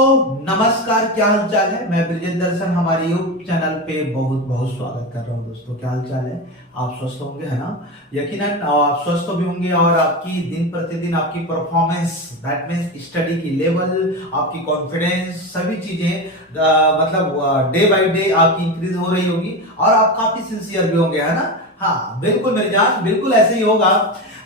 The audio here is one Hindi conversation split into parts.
नमस्कार, क्या हाल चाल है। मैं ब्रिजेंद्र दर्शन हमारे यूट्यूब चैनल पे बहुत बहुत स्वागत कर रहा हूँ। दोस्तों, क्या हाल चाल है। आप स्वस्थ होंगे, है ना। यकीनन आप स्वस्थ भी होंगे और आपकी दिन प्रतिदिन आपकी परफॉर्मेंस, दैट मींस स्टडी की लेवल, आपकी कॉन्फिडेंस, सभी चीजें मतलब डे बाय डे आपकी इंक्रीज हो रही होगी और आप काफी सिंसियर भी होंगे, है ना। हाँ बिल्कुल मेरी जान, बिल्कुल ऐसे ही होगा।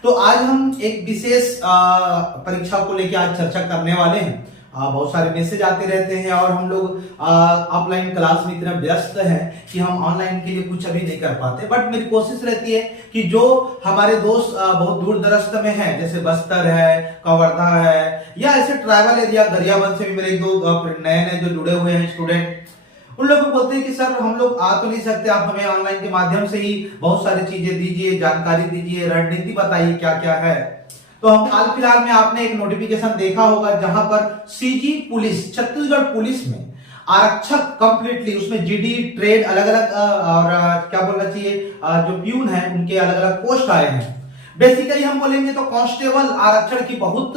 तो आज हम एक विशेष परीक्षा को लेकर आज चर्चा करने वाले हैं। बहुत सारे मैसेज आते रहते हैं और हम लोग ऑफलाइन क्लास में इतना व्यस्त हैं कि हम ऑनलाइन के लिए कुछ अभी नहीं कर पाते। बट मेरी कोशिश रहती है कि जो हमारे दोस्त बहुत दूर दराज में हैं, जैसे बस्तर है, कवर्धा है, या ऐसे ट्राइबल एरिया गरियाबंद से भी मेरे एक दो नए नए जो जुड़े हुए हैं स्टूडेंट, उन लोगों को बोलते हैं कि सर हम लोग आ तो नहीं सकते, आप हमें ऑनलाइन के माध्यम से ही बहुत सारी चीजें दीजिए, जानकारी दीजिए, रणनीति बताइए क्या क्या है। तो हम हाल फिलहाल में आपने एक नोटिफिकेशन देखा होगा जहां पर सीजी पुलिस, छत्तीसगढ़ पुलिस में आरक्षक कंप्लीटली, उसमें जीडी ट्रेड अलग अलग और क्या बोलना चाहिए, जो प्यून है उनके अलग अलग पोस्ट आए हैं। बेसिकली हम बोलेंगे तो कांस्टेबल आरक्षण की बहुत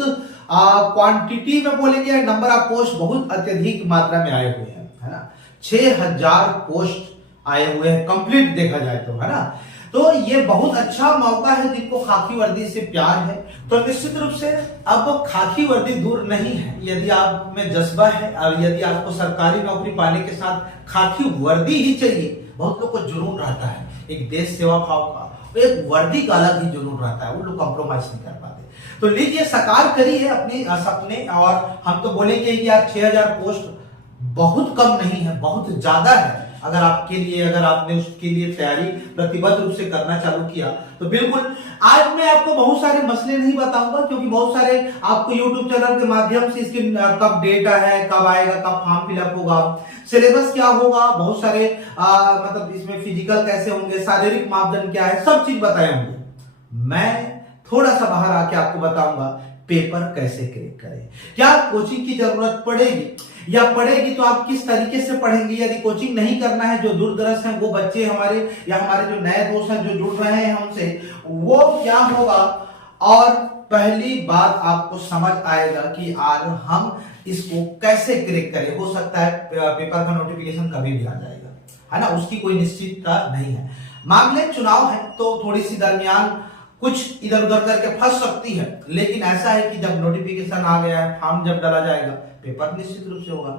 क्वांटिटी में बोलेंगे, नंबर ऑफ पोस्ट बहुत अत्यधिक मात्रा में आए हुए हैं, है ना। 6000 पोस्ट आए हुए हैं कंप्लीट देखा जाए तो, है ना। तो ये बहुत अच्छा मौका है जिनको खाकी वर्दी से प्यार है। तो निश्चित रूप से अब खाकी वर्दी दूर नहीं है। यदि आप में जज्बा है और यदि आपको सरकारी नौकरी पाने के साथ खाकी वर्दी ही चाहिए, बहुत लोग को जुनून रहता है एक देश सेवा भाव का, एक वर्दी का अलग ही जुनून रहता है, वो लोग कॉम्प्रोमाइज नहीं कर पाते। तो लीजिए, साकार करिए अपने सपने। और हम तो बोलेंगे कि यार 6000 पोस्ट बहुत कम नहीं है, बहुत ज्यादा है। अगर आपके लिए, अगर आपने उसके लिए तैयारी प्रतिबद्ध रूप से करना चालू किया तो बिल्कुल। आज मैं आपको बहुत सारे मसले नहीं बताऊंगा क्योंकि बहुत सारे आपको YouTube चैनल के माध्यम से इसके कब डेटा है, कब आएगा, कब फॉर्म फिलअप होगा, सिलेबस क्या होगा, बहुत सारे मतलब इसमें फिजिकल कैसे होंगे, शारीरिक मापदंड क्या है, सब चीज बताए होंगे। मैं थोड़ा सा बाहर आके आपको बताऊंगा पेपर कैसे क्रैक करें, क्या कोचिंग की जरूरत पड़ेगी, या पढ़ेगी तो आप किस तरीके से पढ़ेंगे। यदि कोचिंग नहीं करना है, जो दूर दराज हैं वो बच्चे हमारे, या हमारे जो नए दोस्त हैं जो जुड़ रहे हैं हमसे, वो क्या होगा। और पहली बात आपको समझ आएगा कि आज हम इसको कैसे क्रैक करें। हो सकता है पेपर का नोटिफिकेशन कभी भी आ जाएगा, है ना, उसकी कोई निश्चितता नहीं है। मान लें चुनाव है तो थोड़ी सी दरमियान कुछ इधर उधर करके फंस सकती है, लेकिन ऐसा है कि जब नोटिफिकेशन आ गया है, फॉर्म जब डाला जाएगा, पेपर निश्चित रूप से होगा।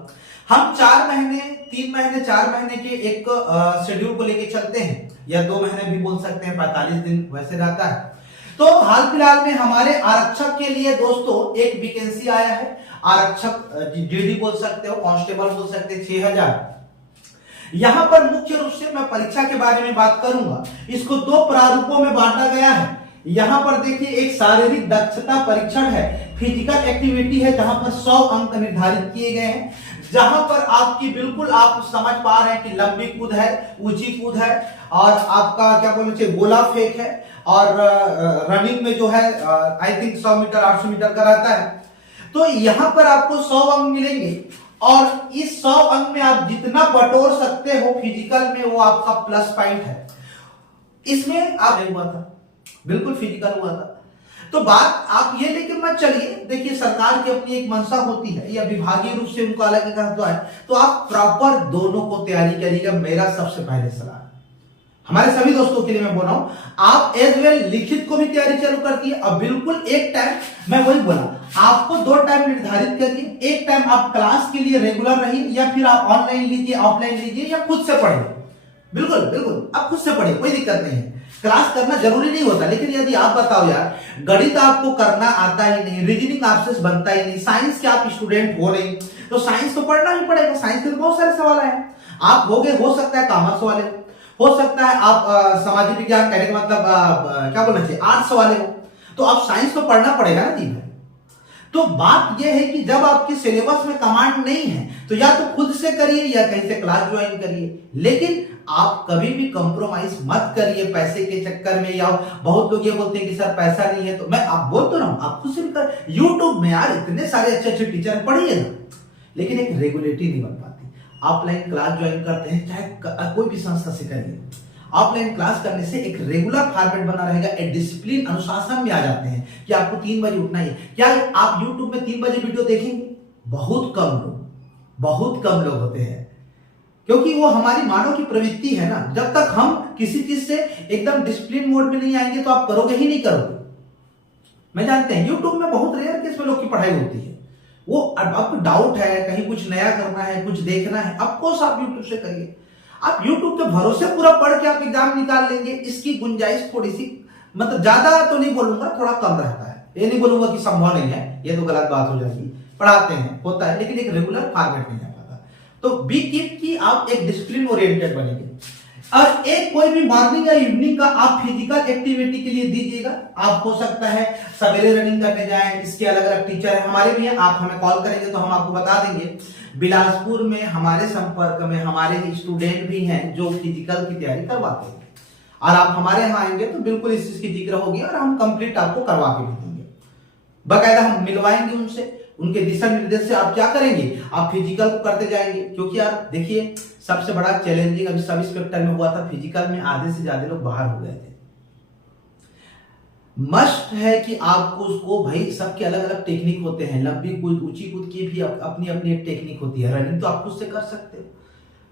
हम 4 महीने, 3 महीने, 4 महीने के एक शेड्यूल को लेके चलते हैं, या 2 महीने भी बोल सकते हैं, 45 दिन वैसे रहता है। तो हाल फिलहाल में हमारे आरक्षक के लिए दोस्तों एक वैकेंसी आया है। आरक्षक जीडी बोल सकते हो, कांस्टेबल बोल सकते हैं, 6000। यहां पर मुख्य रूप से मैं परीक्षा के बारे में बात करूंगा। इसको 2 प्रारूपों में बांटा गया है। यहां पर देखिए, एक शारीरिक दक्षता परीक्षण है, फिजिकल एक्टिविटी है, जहां पर 100 अंक निर्धारित किए गए हैं, जहां पर आपकी बिल्कुल आप समझ पा रहे हैं कि लंबी कूद है, ऊंची कूद है, और आपका क्या बोलना चाहिए, गोला फेंक है, और रनिंग में जो है आई थिंक 100 मीटर 800 मीटर का रहता है। तो यहां पर आपको 100 अंक मिलेंगे, और इस 100 अंक में आप जितना बटोर सकते हो फिजिकल में, वो आपका प्लस पॉइंट है। इसमें आप हुआ था, बिल्कुल फिजिकल हुआ था। तो बात आप ये लेके मत चलिए, देखिए सरकार की अपनी एक मंशा होती है, या विभागीय रूप से उनको अलग कहता है, तो आप प्रॉपर दोनों को तैयारी करिएगा। मेरा सबसे पहले सलाह हमारे सभी दोस्तों के लिए मैं बोल रहा हूं, आप एज वेल लिखित को भी तैयारी चालू करती है। अब बिल्कुल एक टाइम, मैं वही बोला, आपको 2 टाइम निर्धारित करिए। एक टाइम आप क्लास के लिए रेगुलर रहिए, या फिर आप ऑनलाइन लीजिए, ऑफलाइन लीजिए, या खुद से पढ़िए। बिल्कुल बिल्कुल आप खुद से पढ़िए, कोई दिक्कत नहीं है। क्लास करना जरूरी नहीं होता, लेकिन यदि आप बताओ यार, गणित आपको करना आता ही नहीं, रीजनिंग आपसे बनता ही नहीं, साइंस के आप स्टूडेंट हो नहीं, तो साइंस तो पढ़ना ही पड़ेगा। साइंस के तो बहुत सारे सवाल हैं। आप हो सकता है कॉमर्स वाले, हो सकता है आप सामाजिक विज्ञान कहने का मतलब क्या बोलना चाहिए, आर्ट्स वाले हो, तो आप साइंस तो पढ़ना पड़ेगा ना जी भाई। तो बात यह है कि जब आपके सिलेबस में कमांड नहीं है, तो या तो खुद से करिए या कहीं से क्लास ज्वाइन करिए, लेकिन आप कभी भी कंप्रोमाइज मत करिए पैसे के चक्कर में। या बहुत लोग ये बोलते हैं कि सर पैसा नहीं है, तो मैं आप बोल तो रहा हूं, आप खुद से भी कर। यूट्यूब में यार इतने सारे अच्छे अच्छे टीचर पढ़िए ना, लेकिन एक रेगुलेटरी नहीं बन पाती। ऑफलाइन क्लास ज्वाइन करते हैं, चाहे कोई भी संस्था से करिए, ऑफलाइन क्लास करने से एक रेगुलर फॉर्मेट बना रहेगा, एक डिसिप्लिन अनुशासन में आ जाते हैं कि आपको 3 बजे उठना ही है। क्या आप YouTube में 3 बजे वीडियो देखेंगे? बहुत कम लोग, बहुत कम लोग होते हैं, क्योंकि वो हमारी मानव की प्रवृत्ति है ना। जब तक हम किसी चीज से एकदम डिसिप्लिन मोड में नहीं आएंगे तो आप करोगे ही नहीं करोगे। मैं जानते हैं यूट्यूब में बहुत रेयर केस में लोग की पढ़ाई होती है। वो आपको डाउट है, कहीं कुछ नया करना है, कुछ देखना है, ऑफकोर्स आप यूट्यूब से करिए। आप यूट्यूब के भरोसे पूरा पढ़ के आप एग्जाम निकाल लेंगे, इसकी गुंजाइश थोड़ी सी, मतलब ज्यादा तो नहीं बोलूंगा, थोड़ा कम रहता है। ये नहीं बोलूंगा कि संभव नहीं है, ये तो गलत बात हो जाएगी। पढ़ाते हैं, होता है, लेकिन एक रेगुलर फॉर्मेट नहीं आ पाता। तो बी कीप की आप एक डिसिप्लिन ओरिएंटेड बनेंगे। और एक कोई भी मॉर्निंग या इवनिंग का आप फिजिकल एक्टिविटी के लिए दीजिएगा। आप हो सकता है सवेरे रनिंग करने जाएं, इसके अलग अलग टीचर है हमारे भी हैं, आप हमें कॉल करेंगे तो हम आपको बता देंगे। बिलासपुर में हमारे संपर्क में हमारे स्टूडेंट भी हैं जो फिजिकल की तैयारी करवाते हैं, और आप हमारे यहाँ आएंगे तो बिल्कुल इस चीज की जिक्र होगी और हम कंप्लीट आपको करवा के भी देंगे। बकायदा हम मिलवाएंगे उनसे, उनके दिशा निर्देश से आप क्या करेंगे, आप फिजिकल को करते जाएंगे। क्योंकि यार देखिए, सबसे बड़ा चैलेंजिंग अभी सब इंस्पेक्टर में हुआ था, फिजिकल में आधे से ज्यादा लोग बाहर हो गए थे। मस्ट है कि आपको उसको, भाई सबके अलग अलग टेक्निक होते हैं, लंबी कूद, ऊंची कूद की भी अपनी अपनी एक टेक्निक होती है। रनिंग तो आप खुद से कर सकते हो,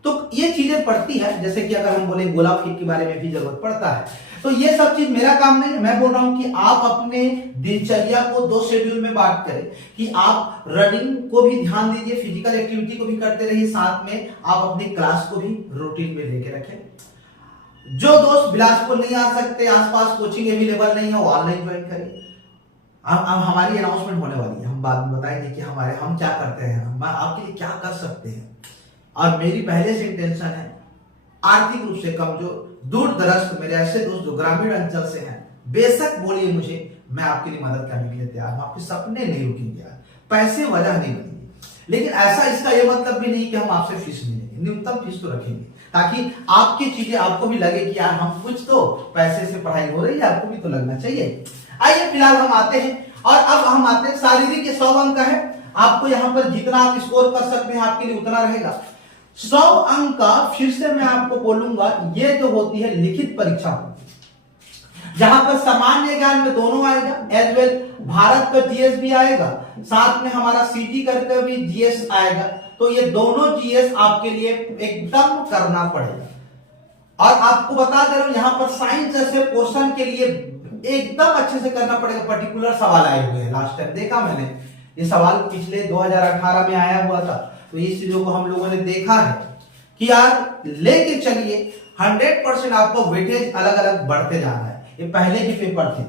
तो ये चीजें पड़ती है। जैसे कि अगर हम बोले गोला फेंक के बारे में भी जरूरत पड़ता है, तो ये सब चीज मेरा काम नहीं है। मैं बोल रहा हूं कि आप अपने दिनचर्या को 2 शेड्यूल में बांट करें कि आप रनिंग को भी ध्यान दीजिए, फिजिकल एक्टिविटी को भी करते रहिए, साथ में आप अपनी क्लास को भी रूटीन में लेके रखें। जो दोस्त बिलासपुर नहीं आ सकते, आसपास कोचिंग अवेलेबल नहीं है, वो ऑनलाइन ज्वाइन करें। अब हमारी अनाउंसमेंट होने वाली है, हम बाद में बताएंगे कि हम क्या करते हैं, हम आपके लिए क्या कर सकते हैं। और मेरी पहले से इंटेंशन है, आर्थिक रूप से कमजोर, दूर दराज मेरे ऐसे दोस्त जो ग्रामीण अंचल से हैं, बेशक बोलिए मुझे, मैं आपके लिए मदद करने के लिए तैयार हूं। आपके सपने नहीं रुकेंगे यार, पैसे वजह नहीं बनेंगे, लेकिन ऐसा इसका यह मतलब भी नहीं कि हम आपसे फीस नहीं लेंगे, न्यूनतम फीस तो रखेंगे, ताकि आपकी चीजें आपको भी लगे कि यार हम कुछ तो पैसे से पढ़ाई हो रही है, आपको भी तो लगना चाहिए। आइए फिलहाल हम आते हैं, और अब हम आते हैं शारीरिक के 100 अंक है। आपको यहाँ पर जितना आप स्कोर कर सकते हैं आपके लिए उतना रहेगा। 100 अंक का फिर से मैं आपको बोलूंगा, ये जो होती है लिखित परीक्षा होती है, जहां पर सामान्य ज्ञान में दोनों आएगा, एज वेल भारत का जीएस भी आएगा, साथ में हमारा सीटी करके भी जीएस आएगा। तो ये दोनों जीएस आपके लिए एकदम करना पड़ेगा। और आपको बता दे रहा हूं, यहां पर साइंस जैसे पोर्शन के लिए एकदम अच्छे से करना पड़ेगा। पर्टिकुलर सवाल आए हुए हैं, लास्ट टाइम देखा मैंने ये सवाल पिछले 2018 में आया हुआ था, तो इस चीजों को हम लोगों ने देखा है कि यार लेके चलिए, 100% आपको वेटेज अलग अलग बढ़ते जा रहा है। ये पहले के पेपर थे,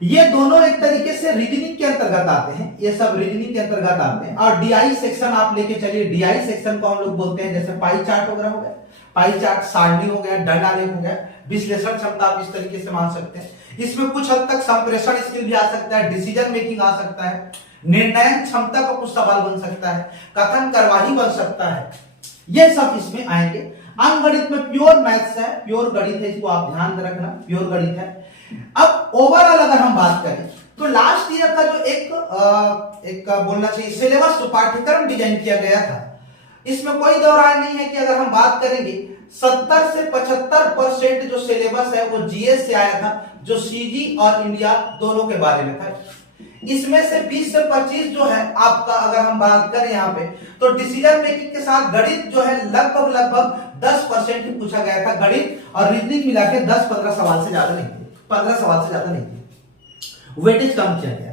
ये दोनों एक तरीके से रीजनिंग के अंतर्गत आते हैं, ये सब रीजनिंग के अंतर्गत आते हैं। और डीआई सेक्शन आप लेके चलिए, डीआई सेक्शन को हम लोग बोलते हैं, जैसे पाई चार्ट वगैरह हो गया, पाई चार्ट, सारणी हो गया, डंडा लेख हो गया, विश्लेषण क्षमता आप इस तरीके से मान सकते हैं। इसमें कुछ हद तक संप्रेषण स्किल भी आ सकता है, डिसीजन मेकिंग आ सकता है, निर्णय क्षमता का कुछ सवाल बन सकता है, कथन करवाही बन सकता है, ये सब इसमें आएंगे। अंकगणित में प्योर मैथ्स है, प्योर गणित है, इसको आप ध्यान में रखना, प्योर गणित है। अब ओवरऑल अगर हम बात करें तो लास्ट ईयर का जो एक बोलना चाहिए सिलेबस, जो पाठ्यक्रम डिजाइन किया गया था, इसमें कोई दो राय नहीं है कि अगर हम बात करेंगे 70 से 75% जो सिलेबस है वो जीएस से आया था, जो सीजी और इंडिया दोनों के बारे में था। इसमें से 20 से 25 जो है आपका, अगर हम बात करें यहाँ पे, तो डिसीजन मेकिंग के साथ गणित जो है लगभग 10% ही पूछा गया था। गणित और रीजनिंग मिला के 10-15 सवाल से ज्यादा नहीं थे, 15 सवाल से ज्यादा नहीं थे। वेटेज कम किया गया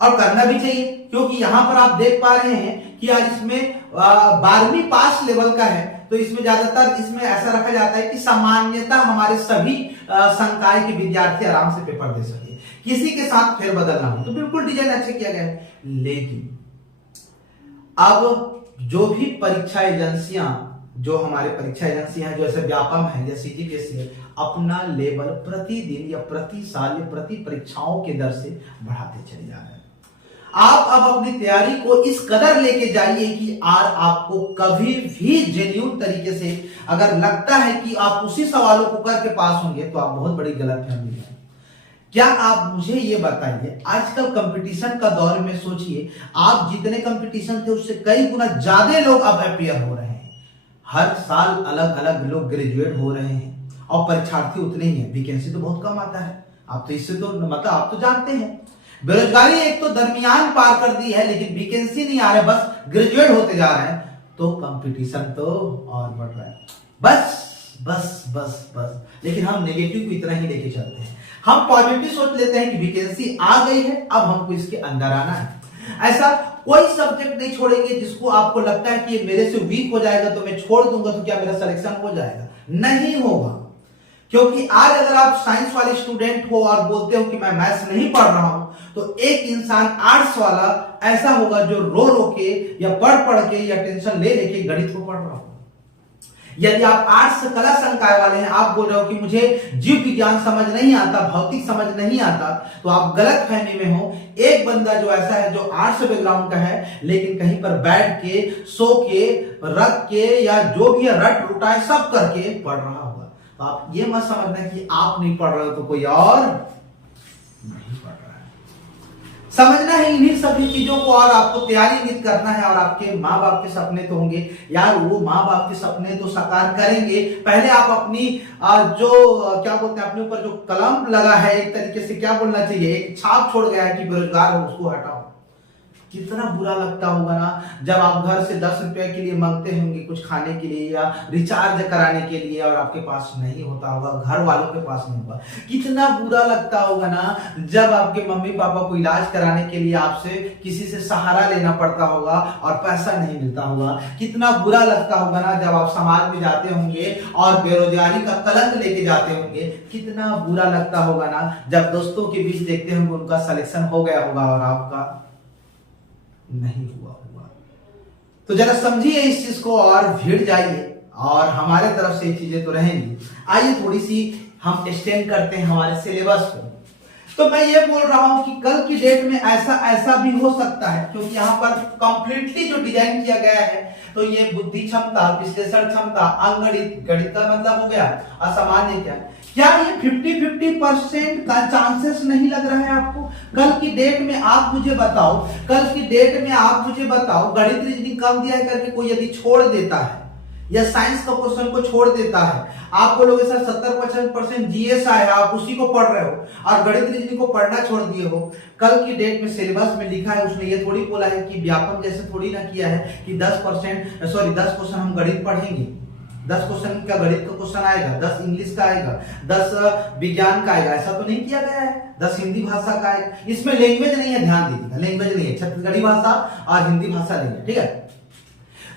और करना भी चाहिए, क्योंकि यहां पर आप देख पा रहे हैं कि आज इसमें 12वीं पास लेवल का है, तो इसमें ज्यादातर इसमें ऐसा रखा जाता है कि सामान्यता हमारे सभी संकाय के विद्यार्थी आराम से पेपर दे सके, किसी के साथ फेरबदल ना हो। तो बिल्कुल डिजाइन अच्छे किया गया है। लेकिन अब जो भी परीक्षा एजेंसियां, जो हमारे परीक्षा एजेंसियां हैं, जैसे व्यापम है या सीजीपीएससी है, अपना लेवल प्रतिदिन या प्रति साल या प्रति परीक्षाओं के दर से बढ़ाते चले जा रहे हैं। आप अब अपनी तैयारी को इस कदर लेके जाइए कि आपको कभी भी जेन्युइन तरीके से अगर लगता है कि आप उसी सवालों को करके पास होंगे, तो आप बहुत बड़ी गलतफहमी है। क्या आप मुझे ये बताइए, आजकल कंपटीशन का दौर में सोचिए, आप जितने कंपटीशन थे उससे कई गुना ज्यादा लोग अब अपियर हो रहे हैं। हर साल अलग अलग लोग ग्रेजुएट हो रहे हैं और परीक्षार्थी उतने ही हैं, वैकेंसी तो बहुत कम आता है। आप तो इससे तो मतलब आप तो जानते हैं। बेरोजगारी एक तो दरमियान पार कर दी है, लेकिन वैकेंसी नहीं आ रहा, बस ग्रेजुएट होते जा रहे हैं, तो कंपटीशन तो और बढ़ रहा है। बस बस बस बस लेकिन हम नेगेटिव को इतना ही लेके चलते हैं, हम पॉजिटिव सोच लेते हैं कि वैकेंसी आ गई है, अब हमको इसके अंदर आना है। ऐसा कोई सब्जेक्ट नहीं छोड़ेंगे जिसको आपको लगता है कि ये मेरे से वीक हो जाएगा तो मैं छोड़ दूंगा तो क्या मेरा सिलेक्शन हो जाएगा, नहीं होगा। क्योंकि आज अगर आप साइंस वाले स्टूडेंट हो और बोलते हो कि मैं मैथ्स नहीं पढ़ रहा हूं, तो एक इंसान आर्ट्स वाला ऐसा होगा जो रो रो के या पढ़ के या टेंशन ले लेके गणित को पढ़ रहा हो। यदि आप आर्ट्स कला संकाय वाले हैं, आप बोल रहे हो कि मुझे जीव विज्ञान समझ नहीं आता, भौतिक समझ नहीं आता, तो आप गलत फहमी में हो। एक बंदा जो ऐसा है जो आर्ट्स बैकग्राउंड का है, लेकिन कहीं पर बैठ के, सो के, रख के या जो भी रट रुटाए सब करके पढ़ रहा होगा। तो आप ये मत समझना कि आप नहीं पढ़ रहे हो तो कोई और नहीं पढ़ रहा है। समझना है इन्हीं सभी चीजों को और आपको तैयारी नित करना है। और आपके माँ बाप के सपने तो होंगे यार, वो माँ बाप के सपने तो साकार करेंगे। पहले आप अपनी जो क्या बोलते हैं, अपने ऊपर जो कलम लगा है, एक तरीके से क्या बोलना चाहिए, एक छाप छोड़ गया है कि बेरोजगार हो, उसको हटाओ। कितना बुरा लगता होगा ना जब आप घर से 10 रुपए के लिए मांगते होंगे कुछ खाने के लिए या रिचार्ज कराने के लिए, और आपके पास नहीं होता होगा, घर वालों के पास नहीं होगा। कितना बुरा लगता होगा ना जब आपके मम्मी पापा को इलाज कराने के लिए आपसे किसी से सहारा लेना पड़ता होगा और पैसा नहीं मिलता होगा। कितना बुरा लगता होगा ना जब आप समाज में जाते होंगे और बेरोजगारी का कलंक लेके जाते होंगे। कितना बुरा लगता होगा ना जब दोस्तों के बीच देखते होंगे उनका सिलेक्शन हो गया होगा और आपका नहीं हुआ हुआ। तो जरा समझिए इस चीज को और भिड़ जाइए, और हमारे तरफ से चीजें तो रहेंगी। आइए थोड़ी सी हम एक्सटेंड करते हैं हमारे सिलेबस को। तो मैं ये बोल रहा हूं कि कल की डेट में ऐसा भी हो सकता है, क्योंकि यहाँ पर कंप्लीटली जो डिजाइन किया गया है, तो ये बुद्धि क्षमता, विश्लेषण क्षमता, अंगगणित, गणित का मतलब हो गया असामान्य, क्या ये 50-50% का चांसेस नहीं लग रहा है आपको? कल की डेट में आप मुझे बताओ, गणित रीजनिंग कम दिया है करके कोई यदि छोड़ देता है या साइंस का क्वेश्चन को छोड़ देता है, आप बोलोगे सर 70% जीएस आया, आप उसी को पढ़ रहे हो और गणित रीजनिंग को पढ़ना छोड़ दिए हो। कल की डेट में सिलेबस में लिखा है, उसने ये थोड़ी बोला है कि व्यापक जैसे थोड़ी ना किया है कि 10 क्वेश्चन हम गणित पढ़ेंगे, 10 क्वेश्चन का गणित का क्वेश्चन आएगा, 10 इंग्लिश का आएगा, 10 विज्ञान का आएगा, ऐसा तो नहीं किया गया है। 10 हिंदी भाषा का आएगा, इसमें लैंग्वेज नहीं है, ध्यान दीजिएगा, लैंग्वेज नहीं है, छत्तीसगढ़ी भाषा और हिंदी भाषा नहीं है, ठीक है।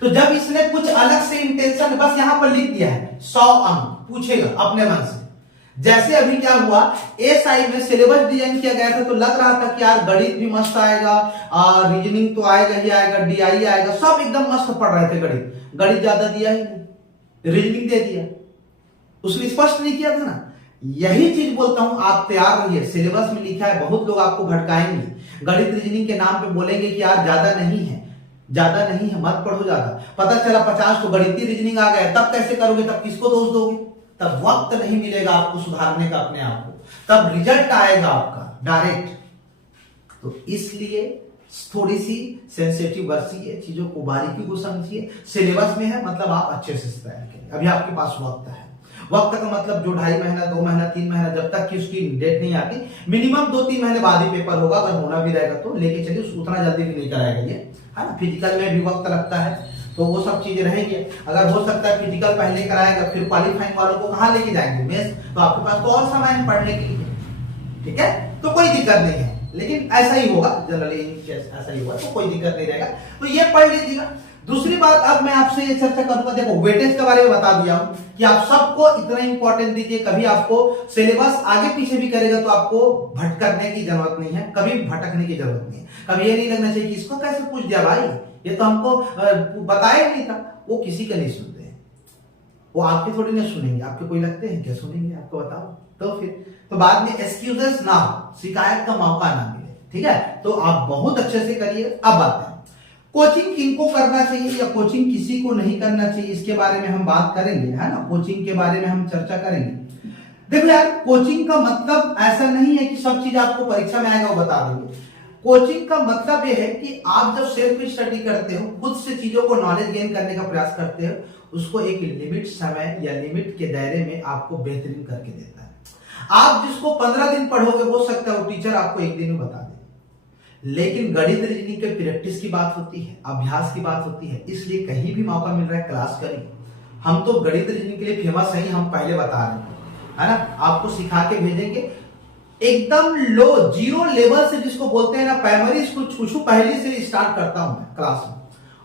तो जब इसने कुछ अलग से इंटेंशन बस यहां पर लिख दिया है 100 अंक पूछेगा अपने मन से। जैसे अभी क्या हुआ, एसआई में सिलेबस डिजाइन किया गया था तो लग रहा था कि यार गणित भी मस्त आएगा और रीजनिंग तो आएगा ही आएगा, डीआई आएगा, सब एकदम मस्त पढ़ रहे थे। गणित ज्यादा दिया ही नहीं, रीजनिंग दे दिया, उसने स्पष्ट नहीं किया था ना। यही चीज बोलता हूं, आप तैयार रहिए, सिलेबस में लिखा है, बहुत लोग आपको भटकाएंगे, गणित रीजनिंग के नाम पे बोलेंगे कि यार ज्यादा नहीं है मत पढ़ो ज्यादा। पता चला 50 तो गणितीय रीजनिंग आ गया, तब कैसे करोगे, तब किसको दोष दोगे? तब वक्त नहीं मिलेगा आपको सुधारने का अपने आप को, तब रिजल्ट आएगा आपका डायरेक्ट। तो इसलिए थोड़ी सी सेंसिटिव बरसिए, चीजों को बारीकी को समझिए। सिलेबस में है मतलब आप अच्छे से तैयार करिए। अभी आपके पास वक्त है, वक्त का मतलब जो 2.5 महीना 2 महीना 3 महीना जब तक कि उसकी डेट नहीं आती, मिनिमम 2-3 महीने बाद ही पेपर होगा, अगर होना भी रहेगा तो लेके चलिए, उतना जल्दी भी नहीं कराएगा ये, है ना। फिजिकल में भी वक्त लगता है, तो वो सब चीजें रहेंगी। अगर हो सकता है फिजिकल पहले कराएगा, फिर क्वालिफाइंग वालों को कहां लेके जाएंगे, मेंस, तो आपके पास तो और समय है पढ़ने के लिए, ठीक है। तो कोई दिक्कत नहीं है, लेकिन ऐसा ही होगा जनरली, ऐसा ही होगा, तो कोई दिक्कत नहीं रहेगा। तो ये पढ़ लीजिएगा। दूसरी बात, अब मैं आपसे ये चर्चा करूंगा, देखो वेटेज के बारे में बता दिया हूं कि आप सबको इतना इंपॉर्टेंट दीजिए। कभी आपको सिलेबस आगे पीछे भी करेगा तो आपको भटकने की जरूरत नहीं है, कभी भटकने की जरूरत नहीं है। कभी ये नहीं लगना चाहिए कि इसको कैसे पूछ दिया भाई, ये तो हमको बताया नहीं था। वो किसी का नहीं सुनते हैं, वो आपके थोड़ी ना सुनेंगे, आपके कोई लगते हैं क्या सुनेंगे, आपको बताओ। तो फिर तो बाद में एक्सक्यूजेस ना हो, शिकायत का मौका ना मिले, ठीक है। तो आप बहुत अच्छे से करिए। अब बात है कोचिंग किनको करना चाहिए या कोचिंग किसी को नहीं करना चाहिए, इसके बारे में हम बात करेंगे, है ना। कोचिंग के बारे में हम चर्चा करेंगे। देखो यार, कोचिंग का मतलब ऐसा नहीं है कि सब चीज आपको परीक्षा में आएगा वो बता देंगे। कोचिंग का मतलब यह है कि आप जब सेल्फ स्टडी करते हो, खुद से चीजों को नॉलेज गेन करने का प्रयास करते हो, उसको एक लिमिट समय या लिमिट के दायरे में आपको बेहतरीन करके देता है। आप जिसको 15 दिन पढ़ोगे, हो सकता है वो टीचर आपको एक दिन में बता दे, लेकिन गणित रीजनिंग के प्रैक्टिस की बात होती है, अभ्यास की बात होती है, इसलिए कहीं भी मौका मिल रहा है क्लास करिए। हम तो गणित रीजनिंग के लिए फेमस है ही, हम पहले बता रहे हैं, है ना। आपको सिखा के भेजेंगे एकदम लो जीरो लेवल से, जिसको बोलते हैं ना प्राइमरी स्कूल छुछू, पहली से स्टार्ट करता हूं मैं क्लास में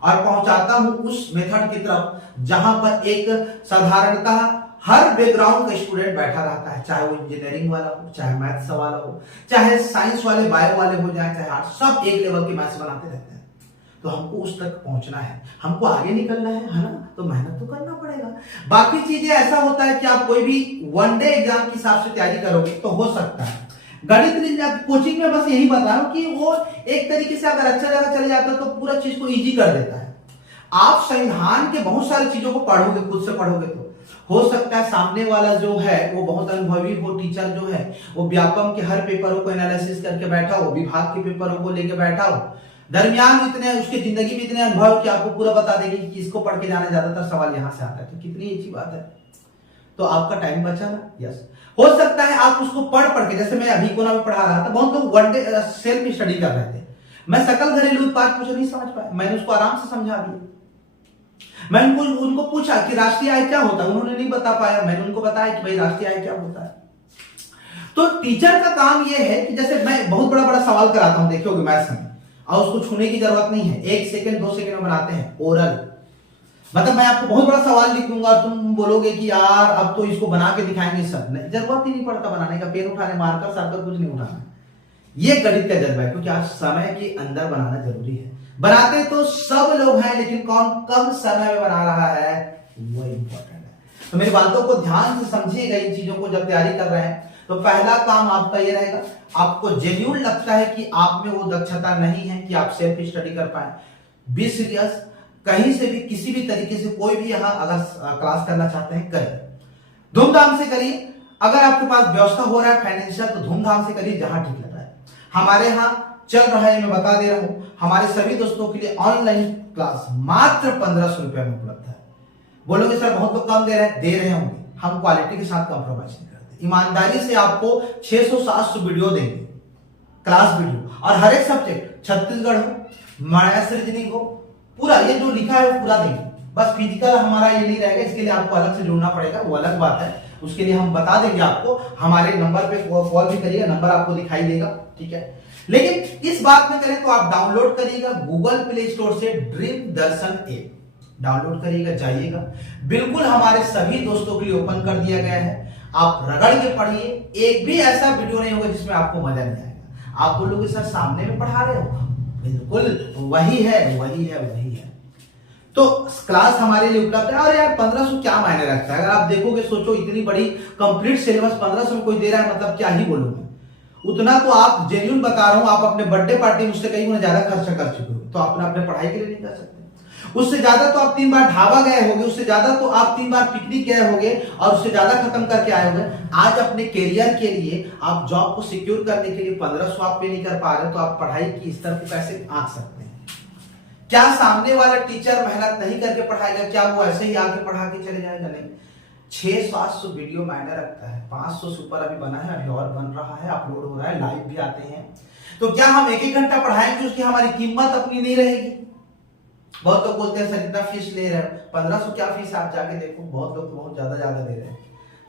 और पहुंचाता हूं उस मेथड की तरफ जहां पर एक साधारणतः हर बैकग्राउंड का स्टूडेंट बैठा रहता है, चाहे वो इंजीनियरिंग वाला हो, चाहे मैथ्स वाला हो, चाहे साइंस वाले बायो वाले हो जाए, चाहे आर्ट्स, सब एक लेवल की मैथ्स बनाते रहते हैं। तो हमको उस तक पहुंचना है, हमको आगे निकलना है ना, तो मेहनत तो करना पड़ेगा। बाकी चीजें ऐसा होता है कि आप कोई भी वनडे एग्जाम के हिसाब से तैयारी करोगे तो हो सकता है। गणित कोचिंग में बस यही बता रहा हूं कि वो एक तरीके से अगर अच्छा जगह चले जाते हो तो पूरा चीज को इजी कर देता है। आप संविधान के बहुत सारी चीजों को पढ़ोगे, खुद से पढ़ोगे तो हो सकता है सामने वाला जो है वो बहुत अनुभवी हो, टीचर जो है वो व्यापम के हर पेपरों को एनालिसिस करके बैठा हो, विभाग के पेपरों को लेके बैठा हो, दरमियान इतने उसके जिंदगी में इतने अनुभव कि आपको पूरा बता देंगे कि किसको पढ़ के जाना, ज्यादातर सवाल यहां से आता है। तो कितनी अच्छी बात है, तो आपका टाइम बचा ना। यस, हो सकता है आप उसको पढ़ के, जैसे मैं अभी कोना में पढ़ा रहा था, बहुत लोग वनडे सेल्फ स्टडी कर रहे थे, मैं सकल घरेलू उत्पाद कुछ नहीं समझ पाया, मैंने उसको आराम से समझा दिया। मैं उनको पूछा कि राष्ट्रीय आय क्या होता है, उन्होंने नहीं बता पाया, मैंने उनको बताया कि भाई राष्ट्रीय आय क्या होता है। तो टीचर का काम यह है कि जैसे मैं बहुत बड़ा बड़ा सवाल कराता हूं, देखियोगे मैथ्स में, और उसको छूने की जरूरत नहीं है, 1 सेकंड 2 सेकंड में बनाते हैं ओरल। मतलब मैं आपको बहुत बड़ा सवाल लिख दूंगा और तुम बोलोगे कि यार अब तो इसको बना के दिखाएंगे सर, नहीं, जरूरत ही नहीं पड़ता बनाने का, पेन उठाने, मार्कर सार्कर कुछ नहीं उठाना। ये गणित का जज्बा है, क्योंकि आज समय के अंदर बनाना जरूरी है। बनाते तो सब लोग हैं, लेकिन कौन कम समय में बना रहा है वो इंपॉर्टेंट है। तो मेरी बातों को ध्यान से समझिएगा, इन चीजों को जब तैयारी कर रहे हैं तो पहला काम आपका ये रहेगा, आपको जेन्युइन लगता है कि आप में वो दक्षता नहीं है कि आप सेल्फ स्टडी कर पाए, बी सीरियस, कहीं से भी किसी भी तरीके से कोई भी यहाँ अगर क्लास करना चाहते हैं करिए, धूमधाम से करिए। अगर आपके पास व्यवस्था हो रहा है फाइनेंशियल तो धूमधाम से करिए, जहां ठीक लग रहा है। हमारे यहाँ चल रहा है, मैं बता दे रहा हूं, हमारे सभी दोस्तों के लिए ऑनलाइन क्लास मात्र 1500 रुपए में उपलब्ध है। बोलोगे सर बहुत तो कम दे रहे होंगे, हम क्वालिटी के साथ कॉम्प्रोमाइज नहीं करते, ईमानदारी से आपको 600-700 वीडियो देंगे, क्लास वीडियो, और हर एक सब्जेक्ट, छत्तीसगढ़ हो, मैथ्स रीजनिंग हो, पूरा ये जो लिखा है वो पूरा देंगे। बस फिजिकल हमारा ये नहीं रहेगा, इसके लिए आपको अलग से जुड़ना पड़ेगा, वो अलग बात है, उसके लिए हम बता देंगे आपको। हमारे नंबर पे कॉल भी करिएगा, नंबर आपको दिखाई देगा, ठीक है। लेकिन इस बात में करें तो आप डाउनलोड करिएगा गूगल प्ले स्टोर से ड्रीम दर्शन ऐप, डाउनलोड करिएगा, जाइएगा, बिल्कुल हमारे सभी दोस्तों के लिए ओपन कर दिया गया है। आप रगड़ के पढ़िए, एक भी ऐसा वीडियो नहीं होगा जिसमें आपको मजा नहीं आएगा। आप बोलोगे सर सामने में पढ़ा रहे हो, बिल्कुल वही है, वही है, वही है। तो क्लास हमारे लिए उपलब्ध है। और यार 1500 क्या मायने रखता है, अगर आप देखोगे, सोचो इतनी बड़ी कंप्लीट सिलेबस 1500 में कोई दे रहा है, मतलब क्या ही बोलूंगा। उतना तो आप जेन्युइन बता रहा हूं, आप अपने बर्थडे पार्टी मुझसे कई गुना ज्यादा खर्चा कर चुके हो, तो आप अपने पढ़ाई के लिए नहीं कर सकते। उससे ज्यादा तो आप 3 बार ढाबा गए होगे, उससे ज्यादा तो आप 3 बार पिकनिक गए होगे, और उससे ज्यादा खत्म करके आए होगे। आज अपने कैरियर के लिए, आप जॉब को सिक्योर करने के लिए 1500 आप पे नहीं कर पा रहे, तो आप पढ़ाई की स्तर को कैसे आंक सकते हैं? क्या सामने वाला टीचर मेहनत नहीं करके पढ़ाएगा? क्या वो ऐसे ही आके पढ़ा के चले जाएगा? नहीं। 600-700 वीडियो मायने रखता है, 500 से ऊपर अभी बना है, अभी और बन रहा है, अपलोड हो रहा है, लाइव भी आते हैं। तो क्या हम 1-1 घंटा पढ़ाएंगे, उसकी हमारी कीमत अपनी नहीं रहेगी? बहुत लोग बोलते हैं सर इतना फीस ले रहे हैं, 1500 क्या फीस, आप जाके देखो, बहुत लोग बहुत ज्यादा दे रहे हैं।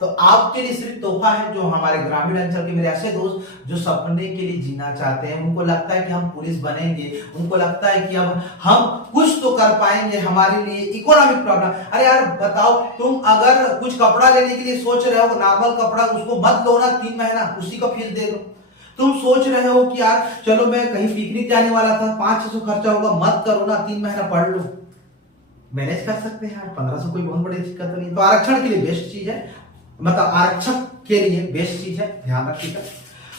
तो आपके लिए सिर्फ तोहफा है, जो हमारे ग्रामीण अंचल के मेरे ऐसे दोस्त जो सपने के लिए जीना चाहते हैं, उनको लगता है कि हम पुलिस बनेंगे, उनको लगता है कि अब हम कुछ तो कर पाएंगे, हमारे लिए इकोनॉमिक प्रॉब्लम। अरे यार बताओ, तुम अगर कुछ कपड़ा लेने के लिए सोच रहे हो, नॉर्मल कपड़ा, उसको मत लो ना 3 महीना, उसी का फीस दे दो। तुम सोच रहे हो कि यार चलो मैं कहीं पिकनिक जाने वाला था, 500 खर्चा होगा, मत करो ना, 3 महीना पढ़ लो, मैनेज कर सकते हैं यार, 1500 कोई बहुत बड़ी दिक्कत नहीं। तो आरक्षण के लिए बेस्ट चीज है, मतलब आरक्षक के लिए बेस्ट चीज है, ध्यान रखिएगा।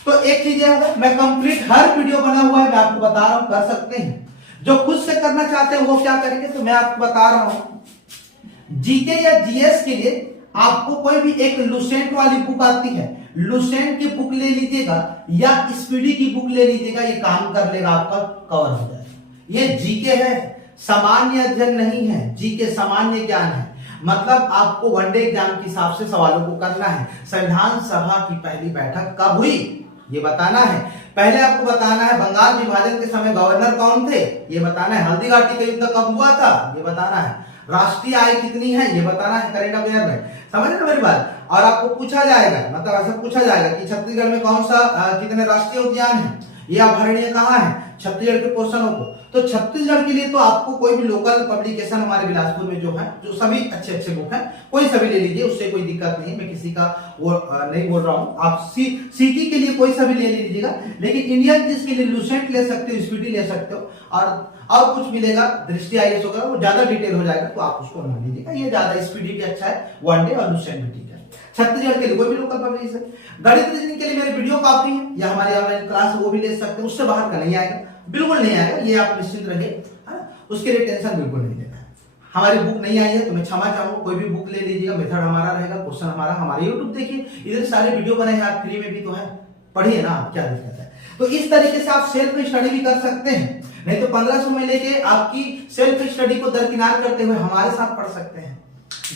तो एक चीज है, मैं कंप्लीट हर वीडियो बना हुआ है, मैं आपको बता रहा हूं, कर सकते हैं। जो खुद से करना चाहते हैं वो क्या करेंगे, तो मैं आपको बता रहा हूं, जीके या जीएस के लिए आपको कोई भी एक लुसेंट वाली बुक आती है, लुसेंट की बुक ले लीजिएगा या स्पीडी की बुक ले लीजिएगा, ये काम कर लेगा, आपका कवर हो जाएगा। ये जीके है, सामान्य अध्ययन नहीं है, जीके सामान्य ज्ञान है, मतलब आपको वनडे एग्जाम के हिसाब से सवालों को करना है। संविधान सभा की पहली बैठक कब हुई ये बताना है, पहले आपको बताना है बंगाल विभाजन के समय गवर्नर कौन थे, ये बताना है। हल्दी घाटी का युद्ध कब हुआ था, ये बताना है। राष्ट्रीय आय कितनी है, ये बताना है करेंट अफेयर में। समझ रहे मेरी बात। और आपको पूछा जाएगा, मतलब ऐसा पूछा जाएगा कि छत्तीसगढ़ में कौन सा कितने राष्ट्रीय उद्यान है, ये अभयारण्य कहाँ है छत्तीसगढ़ के पोर्शनों को। तो छत्तीसगढ़ के लिए तो आपको कोई भी लोकल पब्लिकेशन हमारे बिलासपुर में जो है, जो सभी अच्छे अच्छे बुक हैं, कोई सभी ले लीजिए, उससे कोई दिक्कत नहीं है। मैं किसी का वो नहीं बोल रहा हूँ। आप सीटी के लिए कोई सभी ले लीजिएगा, लेकिन इंडियन जिसके लिए लुसेंट ले सकते हो, स्पीडी ले सकते हो, और कुछ मिलेगा दृष्टि आईएएस वगैरह, वो ज्यादा डिटेल हो जाएगा, तो आप उसको ना लीजिएगा। ये ज्यादा स्पीडी भी अच्छा है, वन डे, और लुसेंट भी ठीक है। छत्तीसगढ़ के लिए कोई भी लोकल पब्लिकेशन है। गणित रीजनिंग के लिए मेरे वीडियो काफी है, या हमारी ऑनलाइन क्लास वो भी ले सकते हैं, उससे बाहर का नहीं आएगा, बिल्कुल नहीं आएगा, ये आप निश्चिंत रहिए, है ना। उसके लिए टेंशन बिल्कुल नहीं लेना है। हमारी बुक नहीं आई है तो मैं क्षमा चाहूंगा, कोई भी बुक ले लीजिएगा, मेथड हमारा रहेगा, क्वेश्चन हमारा। हमारे यूट्यूब देखिए, इधर सारे वीडियो बने हैं, आप फ्री में भी तो है, पढ़िए ना, आप क्या दिक्कत है। तो इस तरीके से आप सेल्फ स्टडी भी कर सकते हैं। नहीं तो 1500 में लेके आपकी सेल्फ स्टडी को दरकिनार करते हुए हमारे साथ पढ़ सकते हैं।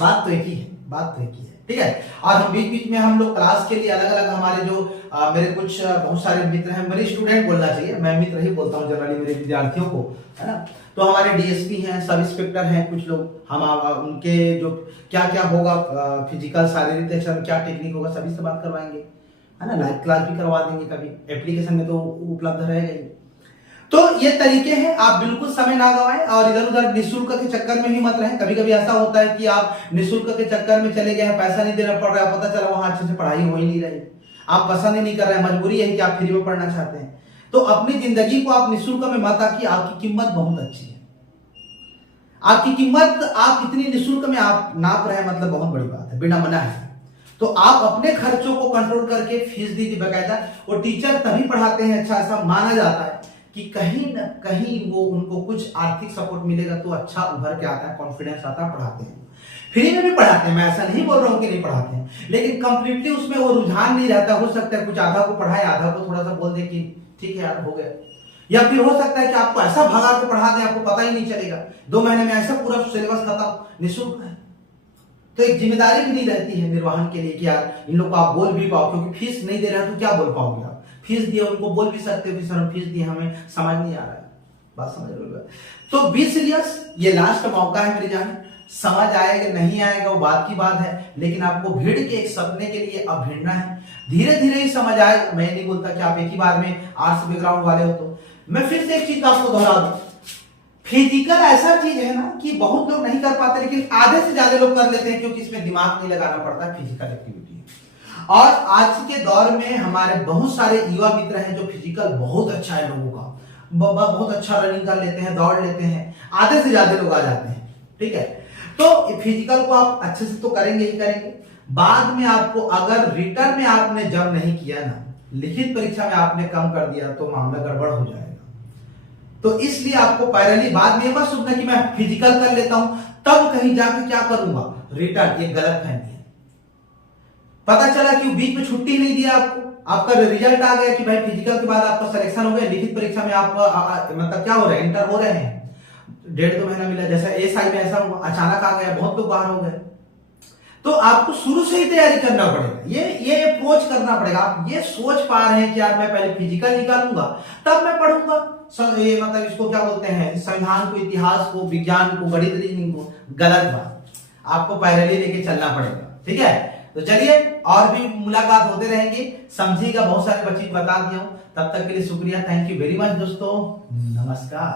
बात तो एक ही है, बात तो एक ही है, ठीक है। और हम बीच बीच में हम लोग क्लास के लिए अलग अलग हमारे जो मेरे कुछ बहुत सारे मित्र हैं, मेरे स्टूडेंट बोलना चाहिए, मैं मित्र ही बोलता हूँ जनरली मेरे विद्यार्थियों को, है ना। तो हमारे डीएसपी हैं, सब इंस्पेक्टर हैं कुछ लोग, हम उनके जो क्या क्या होगा फिजिकल शारीरिक एक्शन क्या टेक्निक होगा, सभी से बात करवाएंगे, है ना। लाइव क्लास भी करवा देंगे, कभी एप्लीकेशन में तो उपलब्ध रहेगा ही। तो ये तरीके हैं, आप बिल्कुल समय ना गवाएं, और इधर उधर निःशुल्क के चक्कर में भी मत रहें। कभी कभी ऐसा होता है कि आप निःशुल्क के चक्कर में चले गए हैं, पैसा नहीं देना पड़ रहा है, पता चला वहां अच्छे से पढ़ाई हो ही नहीं रही, आप पसंद ही नहीं कर रहे हैं, मजबूरी है कि आप फ्री में पढ़ना चाहते हैं। तो अपनी जिंदगी को आप निःशुल्क में मत आकी, आपकी कीमत बहुत अच्छी है। आपकी कीमत आप इतनी निःशुल्क में आप नाप रहे हैं, मतलब बहुत बड़ी बात है, बिना मना है। तो आप अपने खर्चों को कंट्रोल करके फीस दीजिए बकायदा। और टीचर तभी पढ़ाते हैं अच्छा, ऐसा माना जाता है कि कहीं न कहीं वो उनको कुछ आर्थिक सपोर्ट मिलेगा तो अच्छा उभर के आता है, कॉन्फिडेंस आता है, पढ़ाते हैं। फ्री में भी पढ़ाते हैं, मैं ऐसा नहीं बोल रहा हूँ कि नहीं पढ़ाते हैं, लेकिन कंप्लीटली उसमें वो रुझान नहीं रहता। हो सकता है कुछ आधा को पढ़ाए, आधा को थोड़ा सा बोल दे कि ठीक है यार हो गया, या फिर हो सकता है कि आपको ऐसा भगा के पढ़ा दे आपको पता ही नहीं चलेगा, 2 महीने में ऐसा पूरा सिलेबस खत्म, निःशुल्क है। तो एक जिम्मेदारी भी नहीं रहती है निर्वहन के लिए कि यार इन लोग को आप बोल भी पाओ, क्योंकि फीस नहीं दे रहे हो तो क्या बोल पाओगे आप। फीस दिए उनको बोल भी सकते हो कि सर फीस दिए, हमें समझ नहीं आ रहा है, बात समझ रहे हो। तो बी सीरियस, ये लास्ट मौका है मेरी जान। समझ आएगा नहीं आएगा वो बात की बात है, लेकिन आपको भीड़ के एक सपने के लिए अब भिड़ना है। धीरे धीरे ही समझ आएगा। मैं नहीं बोलता कि आप एक ही बार में आर्ट्स बैकग्राउंड वाले हो तो। मैं फिर से एक चीज आपको दोहरा दूं, फिजिकल ऐसा चीज है ना कि बहुत लोग नहीं कर पाते, लेकिन आधे से ज्यादा लोग कर लेते हैं, क्योंकि इसमें दिमाग नहीं लगाना पड़ता, फिजिकल एक्टिविटी। और आज के दौर में हमारे बहुत सारे युवा मित्र हैं जो फिजिकल बहुत अच्छा है लोगों का, बहुत अच्छा रनिंग कर लेते हैं, दौड़ लेते हैं, आधे से ज्यादा लोग आ जाते हैं, ठीक है। तो फिजिकल को आप अच्छे से तो करेंगे ही करेंगे, बाद में आपको अगर रिटर्न में आपने जब नहीं किया ना, लिखित परीक्षा में आपने कम कर दिया तो मामला गड़बड़ हो जाएगा। तो इसलिए आपको पैरेलली बाद में मत सोचना कि मैं फिजिकल कर लेता हूं तब कहीं जाके क्या करूंगा रिटर्न, ये गलत फहमी है। पता चला कि बीच में छुट्टी नहीं दिया आपको, आपका रिजल्ट आ गया कि भाई फिजिकल के बाद आपका सिलेक्शन हो गया, लिखित परीक्षा में आप मतलब क्या हो रहा है, इंटर हो रहे हैं, 1.5-2 महीना मिला, जैसा एएसआई में ऐसा हुआ, अचानक आ गया, बहुत लोग बाहर हो गए। तो आपको शुरू से ही तैयारी करना पड़ेगा, ये अप्रोच करना पड़ेगा। आप ये सोच पा रहे हैं कि यार मैं पहले फिजिकल निकालूंगा तब मैं पढ़ूंगा, ये मतलब इसको क्या बोलते हैं, संविधान को, इतिहास को, विज्ञान को, गणित रीजनिंग को, गलत बात। आपको पैरेलली लेके चलना पड़ेगा, ठीक है। तो चलिए और भी मुलाकात होते रहेंगी, समझिएगा, बहुत सारे बच्चे बता दिया हूं। तब तक के लिए शुक्रिया, थैंक यू वेरी मच दोस्तों, नमस्कार।